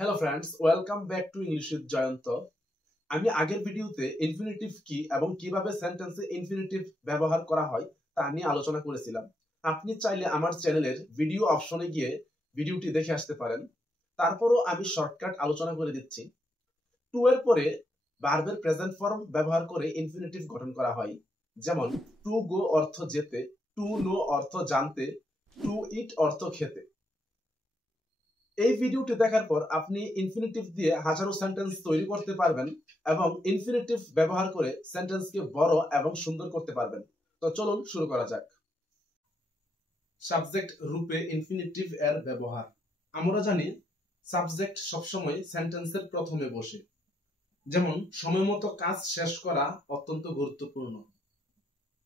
Hello friends, welcome back to English with Jayanta. আমি আগের ভিডিওতে ইনফিনিটিভ কি এবং কিভাবে সেন্টেন্সে ইনফিনিটিভ ব্যবহার করা হয় তা নিয়ে আলোচনা করেছিলাম। আপনি চাইলে আমার চ্যানেলের ভিডিও অপশনে গিয়ে ভিডিওটি দেখে আসতে পারেন। তারপরও আমি শর্টকাট আলোচনা করে দিচ্ছি। টু এর পরে ভার্বের প্রেজেন্ট ফর্ম ব্যবহার করে ইনফিনিটিভ গঠন করা হয়। যেমন টু গো অর্থ যেতে, টু নো অর্থ জানতে, টু ইট অর্থ খেতে। এই ভিডিওটি দেখার পর আপনি ইনফিনিটিভ দিয়ে হাজারো সেন্টেন্স তৈরি করতে পারবেন এবং ইনফিনিটিভ ব্যবহার করে সেন্টেন্সকে বড় এবং সুন্দর করতে পারবেন। তো চলুন শুরু করা যাক। সাবজেক্ট রূপে ইনফিনিটিভ এর ব্যবহার। আমরা জানি সাবজেক্ট সবসময় সেন্টেন্সের প্রথমে বসে। যেমন সময়মতো কাজ শেষ করা অত্যন্ত গুরুত্বপূর্ণ।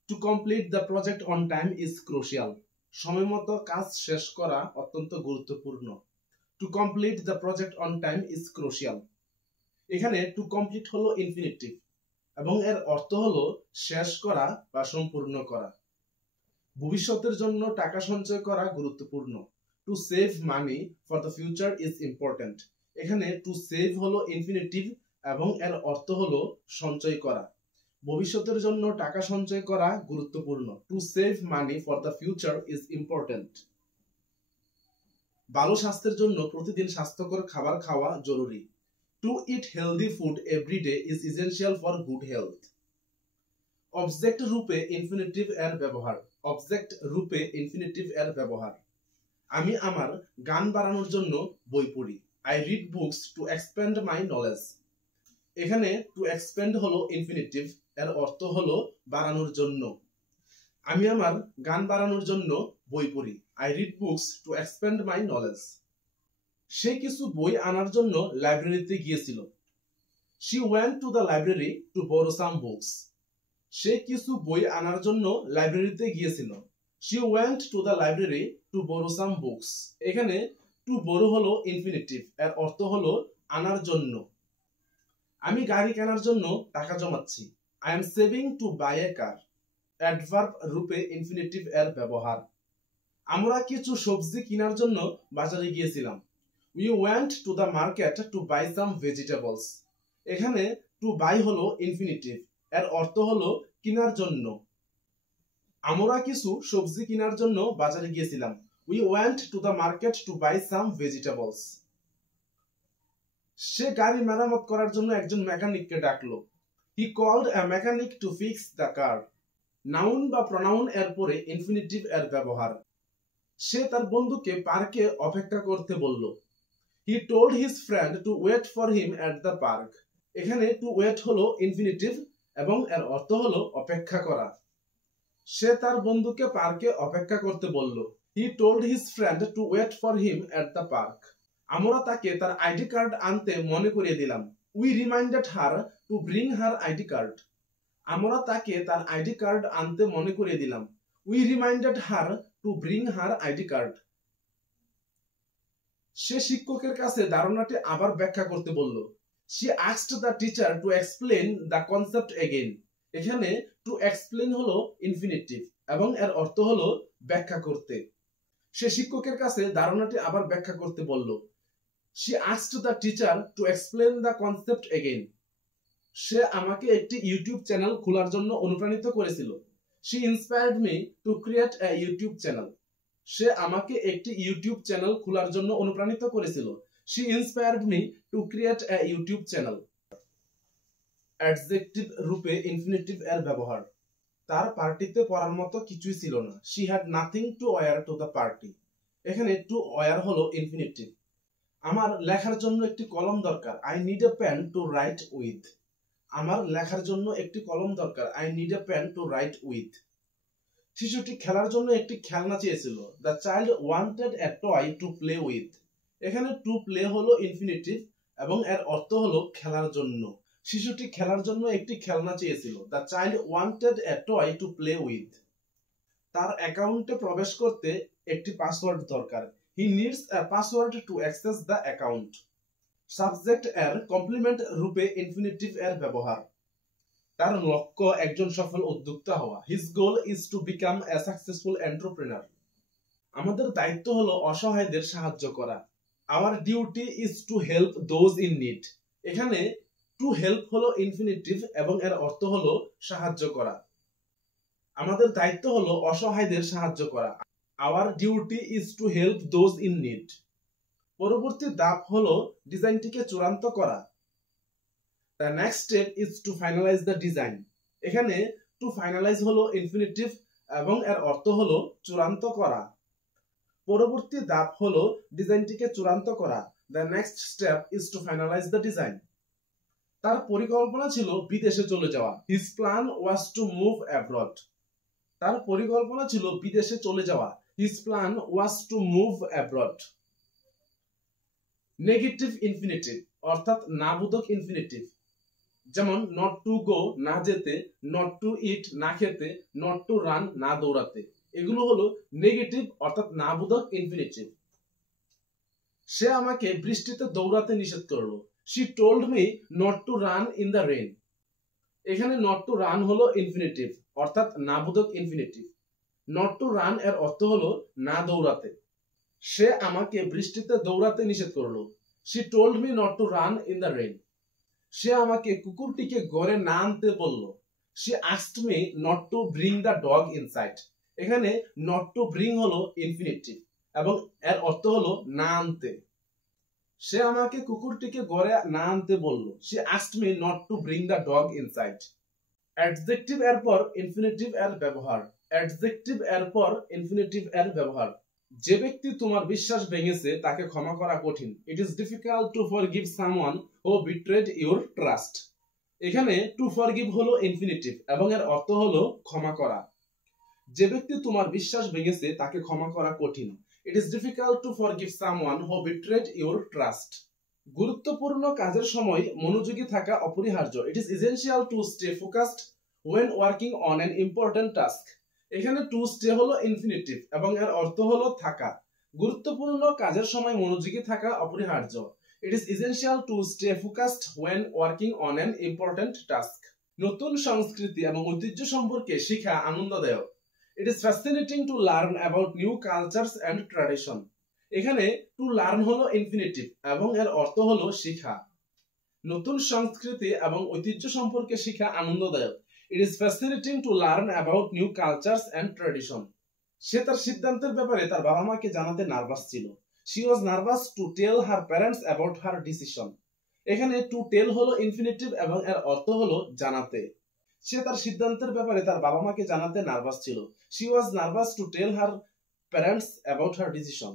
To complete the project on time is crucial. সময়মতো কাজ শেষ করা অত্যন্ত গুরুত্বপূর্ণ। To complete the project on time is crucial. এখানে to complete হলো ইনফিনিটিভ এবং এর অর্থ হলো শেষ করা বা সম্পূর্ণ করা। ভবিষ্যতের জন্য টাকা সঞ্চয় করা গুরুত্বপূর্ণ। To save money for the future is important. এখানে to save হলো ইনফিনিটিভ এবং এর অর্থ হলো সঞ্চয় করা। ভবিষ্যতের জন্য টাকা সঞ্চয় করা গুরুত্বপূর্ণ। To save money for the future is important. ভালো স্বাস্থ্যের জন্য প্রতিদিন স্বাস্থ্যকর খাবার খাওয়া জরুরি। To eat healthy food every day is essential for good health. Object রূপে ইনফিনিটিভ এর ব্যবহার। অবজেক্ট রূপে ইনফিনিটিভ এর ব্যবহার। আমি আমার জ্ঞান বাড়ানোর জন্য বই পড়ি। I read books two expand my knowledge. এখানে টু এক্সপ্যান্ড হলো ইনফিনিটিভ, এর অর্থ হলো বাড়ানোর জন্য। আমি আমার জ্ঞান বাড়ানোর জন্য বই পড়ি। I read books to expand my knowledge. সে কিছু বই আনার জন্য লাইব্রেরিতে গিয়েছিল। She went to the library to borrow some books. সে কিছু বই আনার জন্য লাইব্রেরিতে গিয়েছিল। She went to the library to borrow some books. এখানে to borrow হলো ইনফিনিটিভ, এর অর্থ হলো আনার জন্য। আমি গাড়ি কেনার জন্য টাকা জমাচ্ছি। I am saving to buy a car. Adverb রূপে ইনফিনিটিভ এর ব্যবহার। আমরা কিছু সবজি কেনার জন্য বাজারে গিয়েছিলাম। We went to the market to buy some vegetables. এখানে to buy হলো ইনফিনিটিভ, এর অর্থ হলো কেনার জন্য। আমরা কিছু সবজি কেনার জন্য বাজারে গিয়েছিলাম। We went to the market to buy some vegetables. সে গাড়ি মেরামত করার জন্য একজন মেকানিককে ডাকলো। He called a mechanic to fix the car. Noun বা প্রনাউন এর পরে ইনফিনিটিভ এর ব্যবহার। সে তার বন্ধুকে পার্কে অপেক্ষা করতে বলল। He told his friend to wait for him at the park. এখানে to wait হলো ইনফিনিটিভ এবং এর অর্থ হলো অপেক্ষা করা। সে তার বন্ধুকে পার্কে অপেক্ষা করতে বলল। He told his friend to wait for him at the park. আমরা তাকে তার আইডি কার্ড আনতে মনে করিয়ে দিলাম। We reminded her to bring her ID card. আমরা তাকে তার আইডি কার্ড আনতে মনে করিয়ে দিলাম। We reminded her to bring her ID card. সে শিক্ষকের কাছে ধারণাটি আবার ব্যাখ্যা করতে বলল। She asked the teacher to explain the concept again. এখানে to explain হলো ইনফিনিটিভ এবং এর অর্থ হলো ব্যাখ্যা করতে। সে শিক্ষকের কাছে ধারণাটি আবার ব্যাখ্যা করতে বলল। She asked the teacher to explain the concept again. সে আমাকে একটি ইউটিউব চ্যানেল খোলার জন্য অনুপ্রাণিত করেছিল। She inspired me to create a YouTube channel. সে আমাকে একটি ইউটিউব চ্যানেল খোলার জন্য অনুপ্রাণিত করেছিল। She inspired me to create a YouTube channel. Adjective রূপে ইনফিনিটিভ এর ব্যবহার। তার পার্টিতে পড়ার মতো কিছুই ছিল না। She had nothing to wear to the party. এখানে to wear হলো ইনফিনিটিভ। আমার লেখার জন্য একটি কলম দরকার। I need a pen to write with. আমার লেখার জন্য একটি কলম দরকার। I need a pen to write with. শিশুটি খেলার জন্য একটি খেলনা চেয়েছিল। The child wanted a toy to play with. এখানে to play হলো ইনফিনিটিভ এবং এর অর্থ হলো খেলার জন্য। শিশুটি খেলার জন্য একটি খেলনা চেয়েছিল। The child wanted a toy to play with. তার অ্যাকাউন্টে প্রবেশ করতে একটি পাসওয়ার্ড দরকার। He needs a password to access the account. Subject এর কমপ্লিমেন্ট রূপে ইনফিনিটিভ এর ব্যবহার। তার লক্ষ্য একজন সফল উদ্যোক্তা হওয়া। His goal is to become a successful entrepreneur. আমাদের দায়িত্ব হলো অসহায়দের সাহায্য করা। our duty is to help those in need. এখানে টু হেল্প হলো ইনফিনিটিভ এবং এর অর্থ হলো সাহায্য করা। আমাদের দায়িত্ব হলো অসহায়দের সাহায্য করা। our duty is to help those in need. পরবর্তী ধাপ হলো ডিজাইনটিকে চূড়ান্ত করা। the next step is to finalize the design. এখানে টু ফাইনালাইজ হলো ইনফিনিটিভ এবং এর অর্থ হলো চূড়ান্ত করা। পরবর্তী ধাপ হলো ডিজাইনটিকে চূড়ান্ত করা। the next step is to finalize the design. তার পরিকল্পনা ছিল বিদেশে চলে যাওয়া। his plan was to move abroad. তার পরিকল্পনা ছিল বিদেশে চলে যাওয়া। his plan was to move abroad. Negative infinitive অর্থাৎ নাবোধক ইনফিনিটিভ, যেমন নট টু গো না যেতে, নট টু ইট না খেতে, নট টু রান না দৌড়াতে, এগুলো হলো নেগেটিভ অর্থাৎ নাবোধক ইনফিনিটিভ। সে আমাকে বৃষ্টিতে দৌড়াতে নিষেধ করলো। she told me not to run in the rain. এখানে not to run হলো ইনফিনিটিভ অর্থাৎ নাবোধক ইনফিনিটিভ। not to run এর অর্থ হলো না দৌড়াতে। সে আমাকে বৃষ্টিতে দৌড়াতে নিষেধ করলো। she told me not to run in the rain. সে আমাকে কুকুরটিকে ঘরে না আনতে বলল। she asked me not to bring the dog inside. এখানে not to bring হলো ইনফিনিটিভ এবং এর অর্থ হলো না আনতে। সে আমাকে কুকুরটিকে ঘরে না আনতে বলল। she asked me not to bring the dog inside. Adjective এর পর ইনফিনিটিভ এর ব্যবহার। অ্যাডজেক্টিভ এর পর ইনফিনিটিভ এর ব্যবহার। যে ব্যক্তি তোমার বিশ্বাস ভেঙেছে তাকে ক্ষমা করা কঠিন। it is difficult to forgive someone who betrayed your trust. এখানে টু ফরগিভ হলো ইনফিনিটিভ এবং এর অর্থ হলো ক্ষমা করা। যে ব্যক্তি তোমার বিশ্বাস ভেঙেছে তাকে ক্ষমা করা কঠিন। it is difficult to forgive someone who betrayed your trust. গুরুত্বপূর্ণ কাজের সময় মনোযোগী থাকা অপরিহার্য। it is essential to stay focused when working on an important task. এখানে টু স্টে হলো ইনফিনিটিভ এবং এর অর্থ হলো থাকা। গুরুত্বপূর্ণ কাজের সময় মনোযোগী থাকা অপরিহার্য। it is essential to stay focused when working on an important task. নতুন সংস্কৃতি এবং ঐতিহ্য সম্পর্কে শেখা আনন্দদায়ক। it is fascinating to learn about new cultures and tradition. এখানে টু লার্ন হলো ইনফিনিটিভ এবং এর অর্থ হলো শেখা। নতুন সংস্কৃতি এবং ঐতিহ্য সম্পর্কে শেখা আনন্দদায়ক। it is fascinating to learn about new cultures and tradition. সে তার সিদ্ধান্তের ব্যাপারে তার বাবা মাকে জানাতে নার্ভাস ছিল। she was nervous to tell her parents about her decision. এখানে টু টেল হলো ইনফিনিটিভ এবং এর অর্থ হলো জানাতে। সে তার সিদ্ধান্তের ব্যাপারে তার বাবা মাকে জানাতে নার্ভাস ছিল। she was nervous to tell her parents about her decision.